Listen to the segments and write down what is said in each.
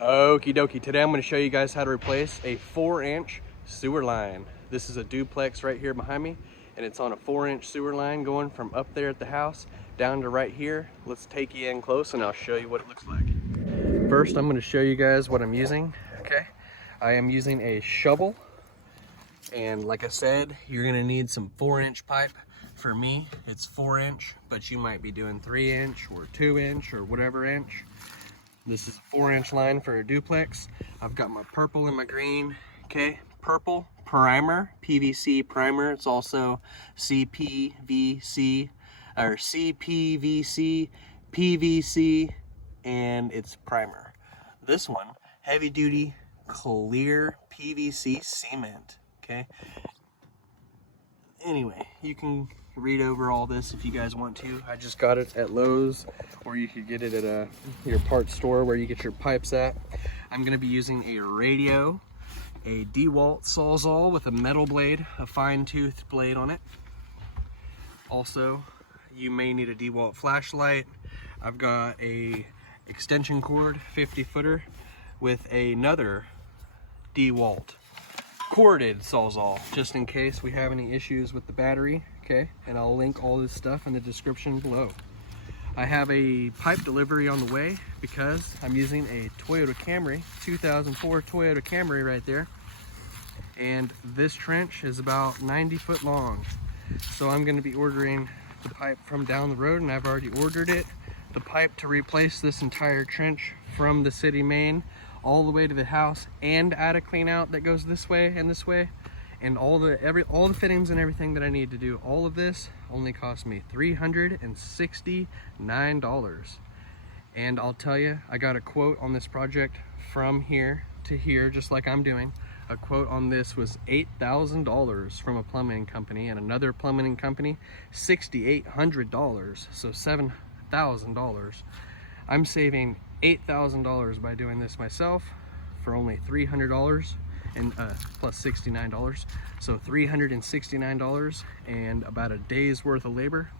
Okie dokie, today I'm going to show you guys how to replace a 4-inch sewer line. This is a duplex right here behind me, and it's on a 4-inch sewer line going from up there at the house down to right here. Let's take you in close and I'll show you what it looks like. First, I'm going to show you guys what I'm using. Okay, I am using a shovel, and like I said, you're going to need some 4-inch pipe. For me, it's 4-inch, but you might be doing 3-inch or 2-inch or whatever inch. This is a 4-inch line for a duplex. I've got my purple and my green. Okay, purple primer, PVC primer. It's also CPVC or CPVC, PVC, and it's primer. This one, heavy duty clear PVC cement. Okay. Anyway, you can read over all this if you guys want to. I just got it at Lowe's, or you could get it at your parts store where you get your pipes at. I'm going to be using a radio, a DeWalt Sawzall with a metal blade, a fine-toothed blade on it. Also, you may need a DeWalt flashlight. I've got a extension cord, 50-footer, with another DeWalt corded Sawzall, just in case we have any issues with the battery. Okay, and I'll link all this stuff in the description below. I have a pipe delivery on the way because I'm using a Toyota Camry, 2004 Toyota Camry right there, and this trench is about 90 foot long. So I'm going to be ordering the pipe from down the road, and I've already ordered it, the pipe to replace this entire trench from the city main all the way to the house, and add a clean out that goes this way, and all the fittings and everything that I need to do. All of this only cost me $369. And I'll tell you, I got a quote on this project from here to here, just like I'm doing. A quote on this was $8,000 from a plumbing company, and another plumbing company $6,800, so $7,000. I'm saving $8,000 by doing this myself for only $300 and plus $69, so $369 and about a day's worth of labor,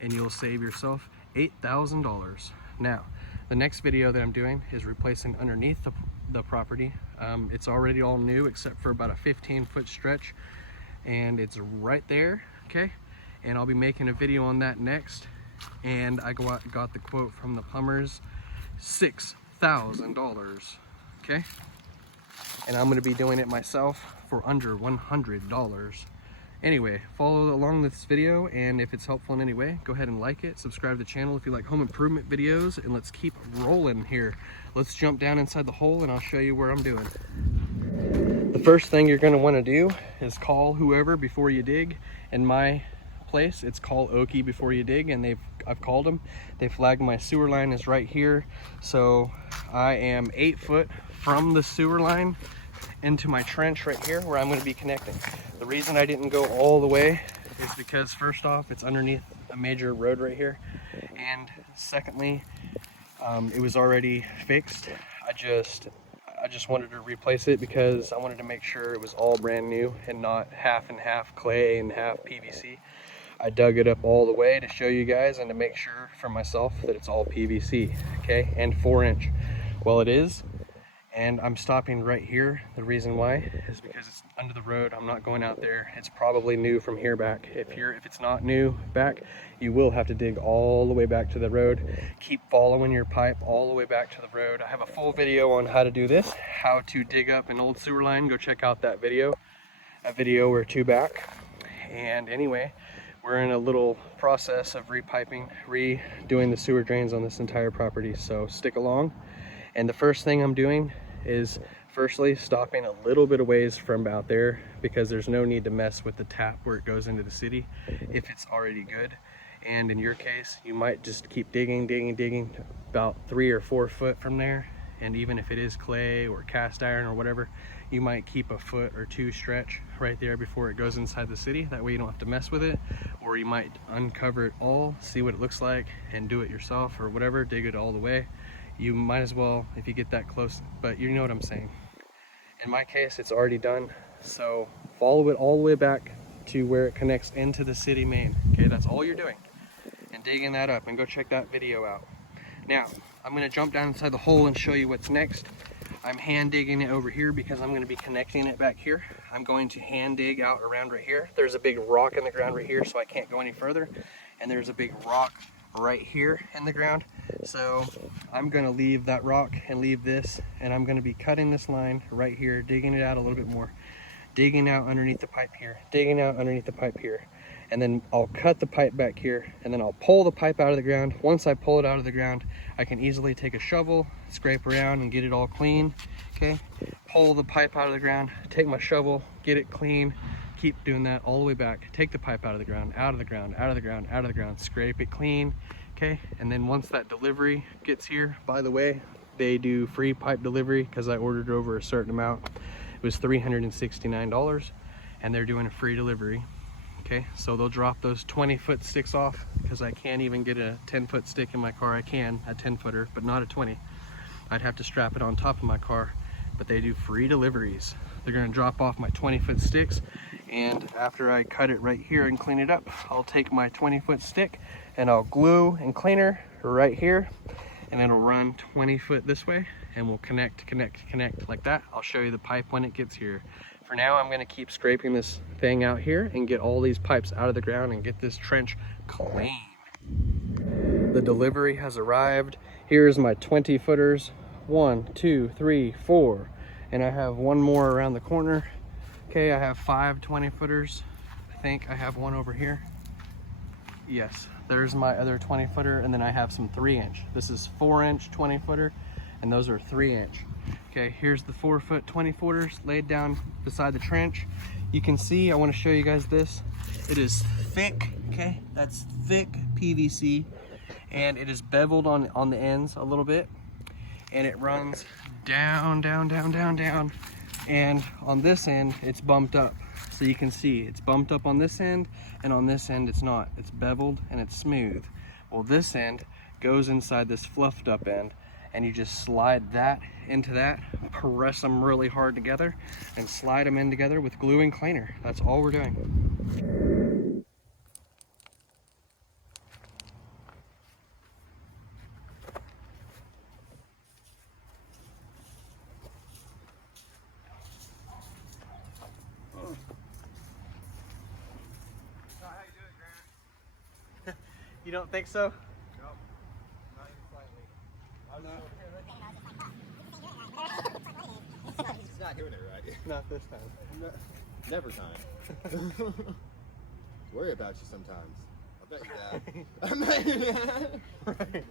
and you'll save yourself $8,000. Now, the next video that I'm doing is replacing underneath the property. It's already all new except for about a 15-foot stretch, and it's right there. Okay, and I'll be making a video on that next. And I got the quote from the plumbers, $6,000. Okay, and I'm going to be doing it myself for under $100. Anyway, follow along this video, and if it's helpful in any way, go ahead and like it, subscribe to the channel if you like home improvement videos, and let's keep rolling here. Let's jump down inside the hole and I'll show you where I'm doing. The first thing you're going to want to do is call whoever before you dig. In my place, it's call Okie before you dig, and I've called them. They flagged my sewer line is right here, so I am 8 foot from the sewer line into my trench right here where I'm going to be connecting. The reason I didn't go all the way is because first off, it's underneath a major road right here, and secondly, it was already fixed. I just wanted to replace it because I wanted to make sure it was all brand new and not half and half clay and half PVC. I dug it up all the way to show you guys and to make sure for myself that it's all PVC, okay, and 4-inch. Well, it is, and I'm stopping right here. The reason why is because it's under the road. I'm not going out there. It's probably new from here back. If it's not new back, you will have to dig all the way back to the road. Keep following your pipe all the way back to the road. I have a full video on how to do this, how to dig up an old sewer line. Go check out that video, a video or two back. And anyway, we're in a little process of redoing the sewer drains on this entire property, so stick along. And the first thing I'm doing is firstly stopping a little bit of ways from out there, because there's no need to mess with the tap where it goes into the city if it's already good. And in your case, you might just keep digging about 3 or 4 foot from there, and even if it is clay or cast iron or whatever, you might keep a foot or 2 stretch right there before it goes inside the city. That way you don't have to mess with it. Or you might uncover it all, see what it looks like, and do it yourself or whatever, dig it all the way. You might as well if you get that close, but you know what I'm saying. In my case, it's already done, so follow it all the way back to where it connects into the city main. Okay, that's all you're doing, and digging that up, and go check that video out. Now, I'm gonna jump down inside the hole and show you what's next. I'm hand digging it over here because I'm gonna be connecting it back here. I'm going to hand dig out around right here. There's a big rock in the ground right here, so I can't go any further. And there's a big rock right here in the ground. So I'm gonna leave that rock and leave this, and I'm gonna be cutting this line right here, digging it out a little bit more, digging out underneath the pipe here, digging out underneath the pipe here. And then I'll cut the pipe back here, and then I'll pull the pipe out of the ground. Once I pull it out of the ground, I can easily take a shovel, scrape around and get it all clean, okay? Pull the pipe out of the ground, take my shovel, get it clean, keep doing that all the way back. Take the pipe out of the ground, out of the ground, out of the ground, out of the ground, scrape it clean, okay? And then once that delivery gets here, by the way, they do free pipe delivery because I ordered over a certain amount. It was $369, and they're doing a free delivery. Okay, so they'll drop those 20-foot sticks off because I can't even get a 10-foot stick in my car. I can, a 10-footer, but not a 20. I'd have to strap it on top of my car, but they do free deliveries. They're gonna drop off my 20-foot sticks, and after I cut it right here and clean it up, I'll take my 20-foot stick and I'll glue and cleaner right here, and it'll run 20 foot this way, and we'll connect like that. I'll show you the pipe when it gets here. For now, I'm gonna keep scraping this thing out here and get all these pipes out of the ground and get this trench clean. The delivery has arrived. Here's my 20-footers. 1, 2, 3, 4. And I have one more around the corner. Okay, I have 5 20-footers. I think I have one over here. Yes, there's my other 20-footer, and then I have some 3-inch. This is 4-inch 20-footer, and those are 3-inch. Okay, here's the 4-foot 20-footers laid down beside the trench. You can see, I want to show you guys this. It is thick, okay? That's thick PVC, and it is beveled on the ends a little bit, and it runs down, down, down, down, down, and on this end, it's bumped up. So you can see it's bumped up on this end, and on this end it's not. It's beveled and it's smooth. Well, this end goes inside this fluffed up end, and you just slide that into that, press them really hard together, and slide them in together with glue and cleaner. That's all we're doing. You don't think so? No, not even slightly. I'm not. He's not doing it right. Not this time. No, never time. Worry about you sometimes. I bet you that. Right.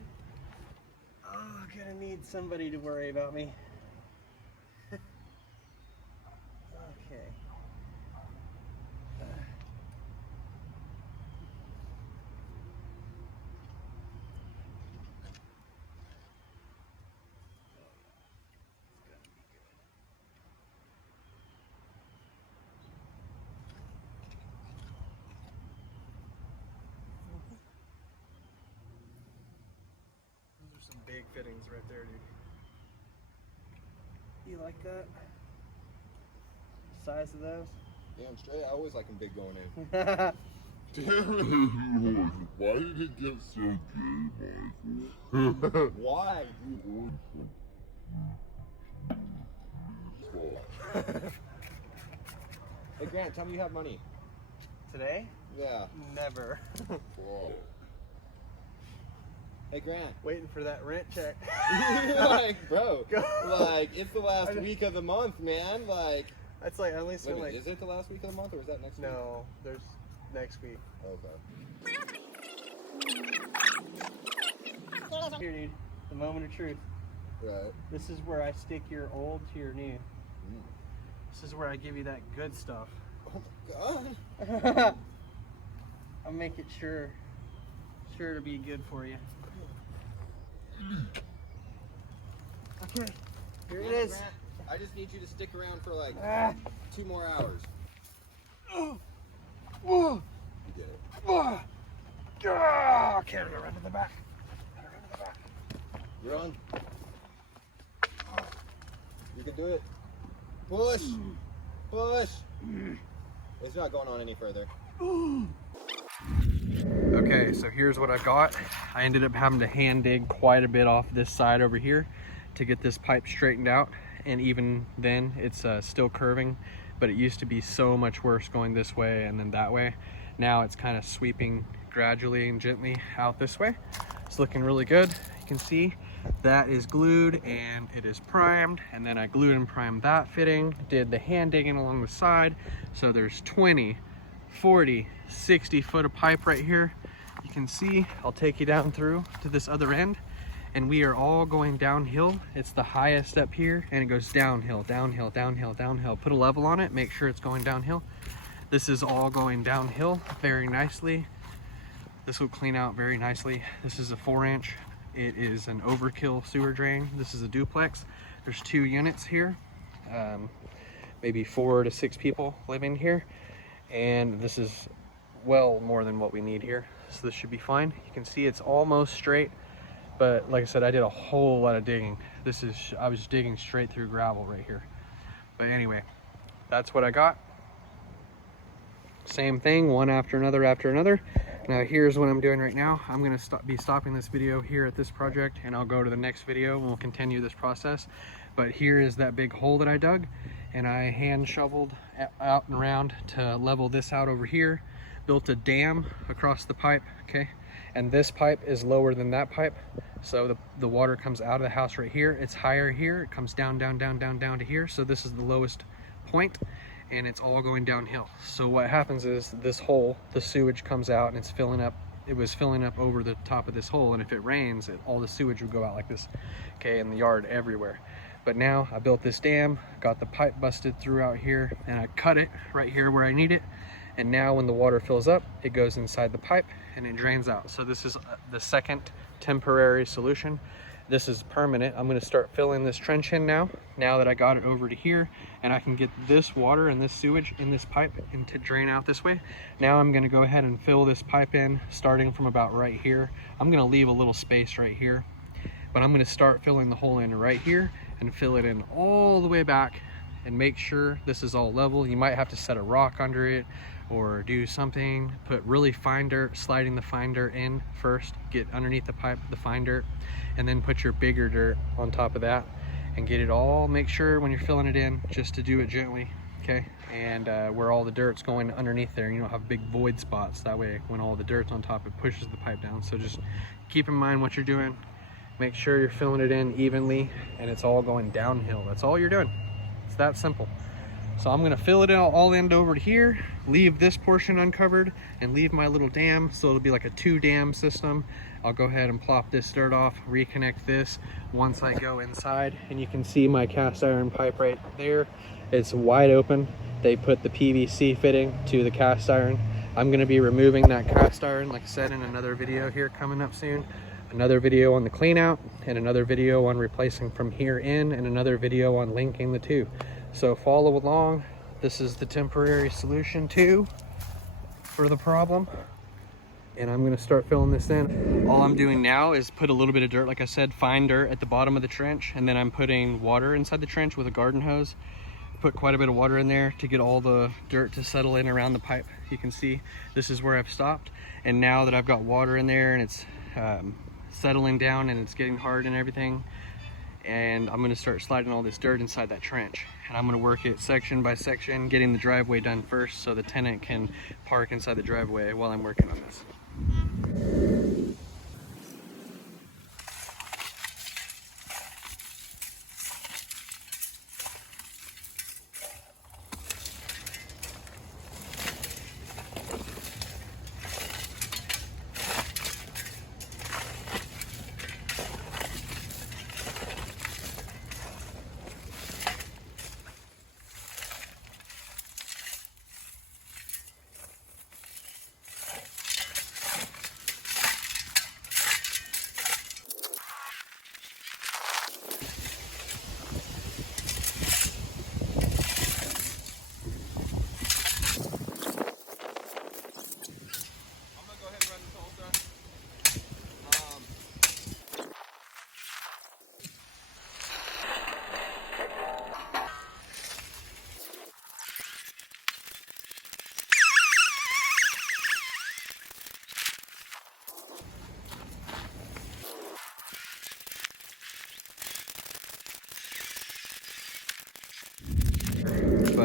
Oh, I'm gonna need somebody to worry about me. Okay. Some big fittings right there, dude. You like that? Size of those? Damn straight. I always like them big going in. Damn, why did it get so gay, Michael? Why? Hey Grant, tell me you have money. Today? Yeah. Never. Wow. Hey Grant. Waiting for that rent check. Like, bro, Go. like, it's the last week of the month, man. Like, That's like, I only wait, spent like, is it the last week of the month, or is that next week? no, there's next week. Okay. Here, dude, the moment of truth. Right. This is where I stick your old to your new. Mm. This is where I give you that good stuff. Oh my god. I'll make it sure to be good for you. Okay, here it is. Grant, I just need you to stick around for like Ah. 2 more hours. Oh. You did it. Oh. Oh. Okay, I'm gonna run to the back. You're on. You can do it. Push. Push. It's not going on any further. Okay, so here's what I got. I ended up having to hand dig quite a bit off this side over here to get this pipe straightened out, and even then it's still curving, but it used to be so much worse going this way and then that way. Now it's kind of sweeping gradually and gently out this way. It's looking really good. You can see that is glued and it is primed, and then I glued and primed that fitting, did the hand digging along the side. So there's 20, 40, 60 foot of pipe right here. You can see, I'll take you down through to this other end, and we are all going downhill. It's the highest up here, and it goes downhill, downhill, downhill, downhill. Put a level on it, make sure it's going downhill. This is all going downhill very nicely. This will clean out very nicely. This is a 4-inch. It is an overkill sewer drain. This is a duplex. There's 2 units here, maybe 4 to 6 people living here, and this is well more than what we need here. So this should be fine. You can see it's almost straight, but like I said, I did a whole lot of digging. I was digging straight through gravel right here. But anyway, that's what I got. Same thing, one after another after another. Now here's what I'm doing right now. I'm gonna be stopping this video here at this project, and I'll go to the next video and we'll continue this process. But here is that big hole that I dug, and I hand shoveled out and around to level this out over here. Built a dam across the pipe, okay? And this pipe is lower than that pipe. So the water comes out of the house right here. It's higher here, it comes down, down, down, down, down to here. So this is the lowest point, and it's all going downhill. So what happens is this hole, the sewage comes out and it's filling up. It was filling up over the top of this hole, and if it rains, all the sewage would go out like this, okay, in the yard everywhere. But now I built this dam, got the pipe busted through out here, and I cut it right here where I need it. And now when the water fills up, it goes inside the pipe and it drains out. So this is the second temporary solution. This is permanent. I'm gonna start filling this trench in now that I got it over to here, and I can get this water and this sewage in this pipe and to drain out this way. Now I'm gonna go ahead and fill this pipe in starting from about right here. I'm gonna leave a little space right here, but I'm gonna start filling the hole in right here and fill it in all the way back and make sure this is all level. You might have to set a rock under it or do something, put really fine dirt, sliding the fine dirt in first, get underneath the pipe, the fine dirt, and then put your bigger dirt on top of that and get it all. Make sure when you're filling it in, just to do it gently, okay? And where all the dirt's going underneath there, you don't have big void spots. That way, when all the dirt's on top, it pushes the pipe down. So just keep in mind what you're doing. Make sure you're filling it in evenly and it's all going downhill. That's all you're doing. It's that simple. So I'm gonna fill it all in over to here, leave this portion uncovered, and leave my little dam, so it'll be like a 2 dam system. I'll go ahead and plop this dirt off, reconnect this once I go inside, and you can see my cast iron pipe right there. It's wide open. They put the PVC fitting to the cast iron. I'm gonna be removing that cast iron, like I said, in another video here coming up soon. Another video on the clean out, and another video on replacing from here in, and another video on linking the two. So follow along. This is the temporary solution too for the problem. And I'm gonna start filling this in. All I'm doing now is put a little bit of dirt, like I said, fine dirt at the bottom of the trench, and then I'm putting water inside the trench with a garden hose. Put quite a bit of water in there to get all the dirt to settle in around the pipe. You can see this is where I've stopped. And now that I've got water in there and it's settling down and it's getting hard and everything, and I'm gonna start sliding all this dirt inside that trench. And I'm gonna work it section by section, getting the driveway done first so the tenant can park inside the driveway while I'm working on this.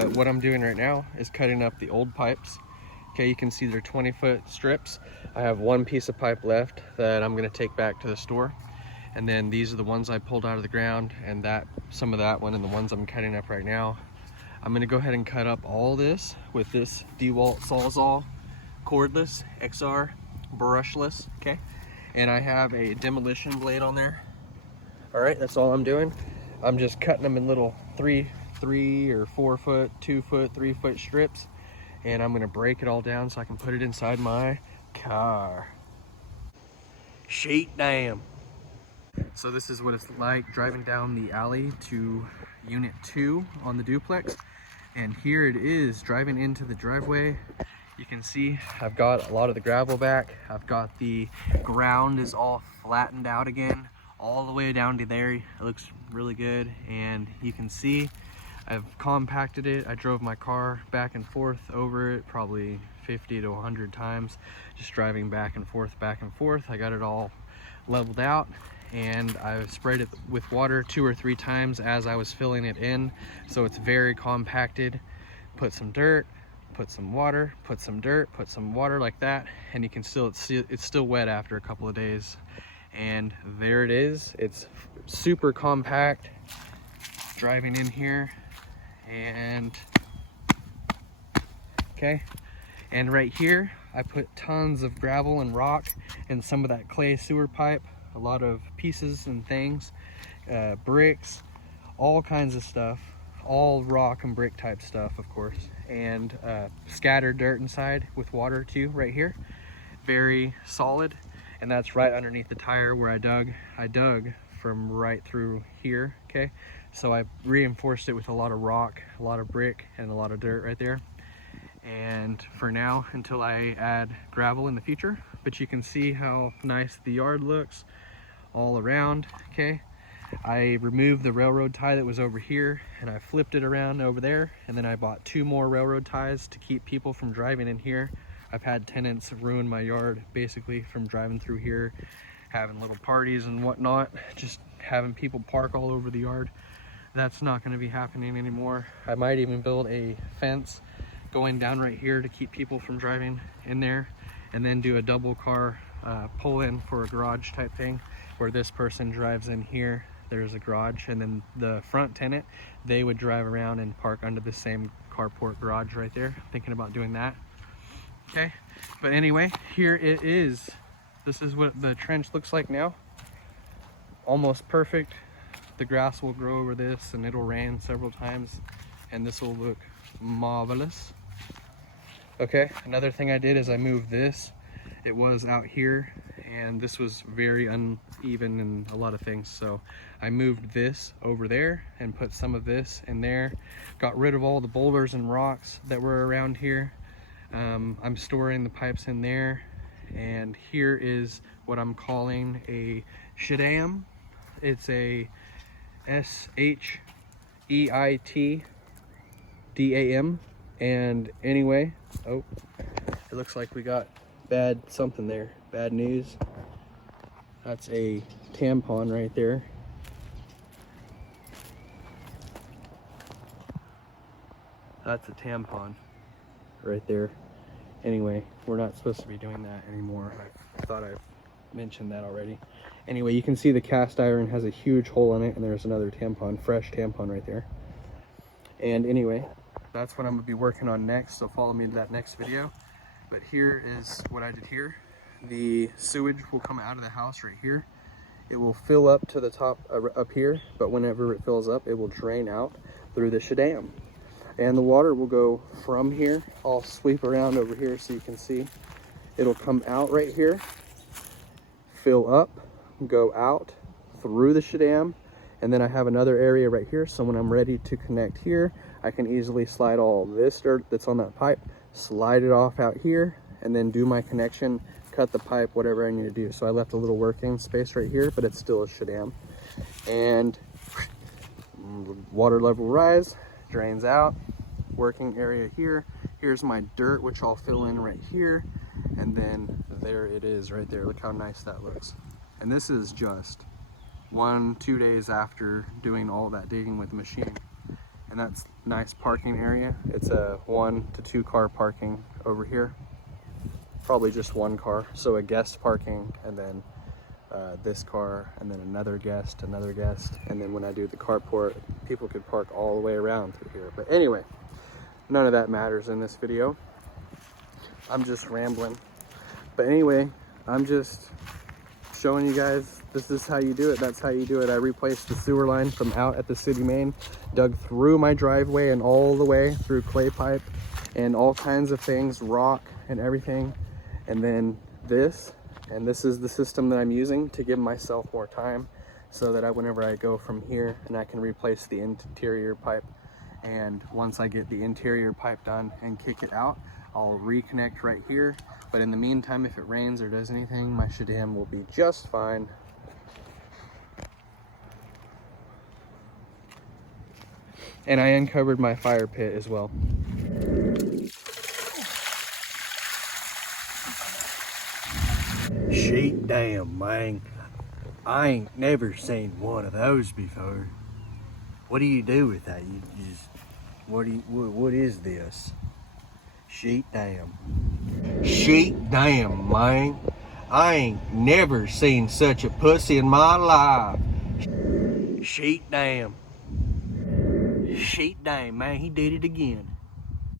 But what I'm doing right now is cutting up the old pipes. Okay, you can see they're 20-foot strips. I have one piece of pipe left that I'm gonna take back to the store. And then these are the ones I pulled out of the ground, and some of that one, and the ones I'm cutting up right now. I'm gonna go ahead and cut up all this with this DeWalt Sawzall cordless XR brushless, okay? And I have a demolition blade on there. All right, that's all I'm doing. I'm just cutting them in little 3 or 4 foot, 2 foot, 3 foot strips, and I'm gonna break it all down so I can put it inside my car. Sheet damn. So this is what it's like driving down the alley to unit 2 on the duplex. And here it is driving into the driveway. You can see I've got a lot of the gravel back. I've got the ground is all flattened out again, all the way down to there. It looks really good. And you can see I've compacted it. I drove my car back and forth over it probably 50 to 100 times, just driving back and forth, back and forth. I got it all leveled out, and I sprayed it with water 2 or 3 times as I was filling it in, so it's very compacted. Put some dirt, put some water, put some dirt, put some water, like that, and you can still it's still wet after a couple of days. And there it is. It's super compact. Driving in here, and okay, and right here I put tons of gravel and rock and some of that clay sewer pipe, a lot of pieces and things, bricks, all kinds of stuff, all rock and brick type stuff, of course, and scattered dirt inside with water too right here. Very solid. And that's right underneath the tire where I dug from right through here. Okay, so I reinforced it with a lot of rock, a lot of brick, and a lot of dirt right there. And for now, until I add gravel in the future. But you can see how nice the yard looks all around. Okay, I removed the railroad tie that was over here, and I flipped it around over there, and then I bought 2 more railroad ties to keep people from driving in here. I've had tenants ruin my yard basically from driving through here, having little parties and whatnot, just having people park all over the yard. That's not going to be happening anymore. I might even build a fence going down right here to keep people from driving in there, and then do a double car pull in for a garage type thing, where this person drives in here, there's a garage, and then the front tenant, they would drive around and park under the same carport garage right there. Thinking about doing that. Okay, but anyway, here it is. This is what the trench looks like now. Almost perfect. The grass will grow over this, and it'll rain several times, and this will look marvelous. Okay, another thing I did is I moved this. It was out here, and this was very uneven in a lot of things, so I moved this over there and put some of this in there. Got rid of all the boulders and rocks that were around here. I'm storing the pipes in there, and here is what I'm calling a shedam. It's a SHEITDAM. And anyway, oh, it looks like we got bad something there, bad news. That's a tampon right there. That's a tampon right there. Anyway, we're not supposed to be doing that anymore. I thought I've mentioned that already. Anyway, you can see the cast iron has a huge hole in it, and there's another tampon, fresh tampon right there. And anyway, that's what I'm gonna be working on next, so follow me to that next video. But here is what I did here. The sewage will come out of the house right here. It will fill up to the top up here, but whenever it fills up, it will drain out through the shedam. And the water will go from here. I'll sweep around over here so you can see. It'll come out right here, fill up, go out through the shedam, and then I have another area right here, so when I'm ready to connect here, I can easily slide all this dirt that's on that pipe, slide it off out here, and then do my connection, cut the pipe, whatever I need to do. So I left a little working space right here, but it's still a shedam. And water level rise, drains out, working area here. Here's my dirt, which I'll fill in right here, and then there it is right there. Look how nice that looks. And this is just 1-2 days after doing all that digging with the machine. and that's nice parking area. It's a 1 to 2 car parking over here. Probably just 1 car, so a guest parking, and then this car, and then another guest, and then when I do the carport, people could park all the way around through here. But anyway, none of that matters in this video. I'm just rambling. But anyway, I'm just showing you guys, this is how you do it. That's how you do it. I replaced the sewer line from out at the city main, dug through my driveway and all the way through clay pipe and all kinds of things, rock and everything. And then this is the system that I'm using to give myself more time, so that whenever I go from here, and I can replace the interior pipe, and once I get the interior pipe done and kick it out, I'll reconnect right here. But in the meantime, if it rains or does anything, my dam will be just fine. And I uncovered my fire pit as well. Sheet dam, man. I ain't never seen one of those before. What do you do with that? You just, what is this? Sheet dam. Sheet dam, man. I ain't never seen such a pussy in my life. Sheet dam. Sheet dam, man. He did it again.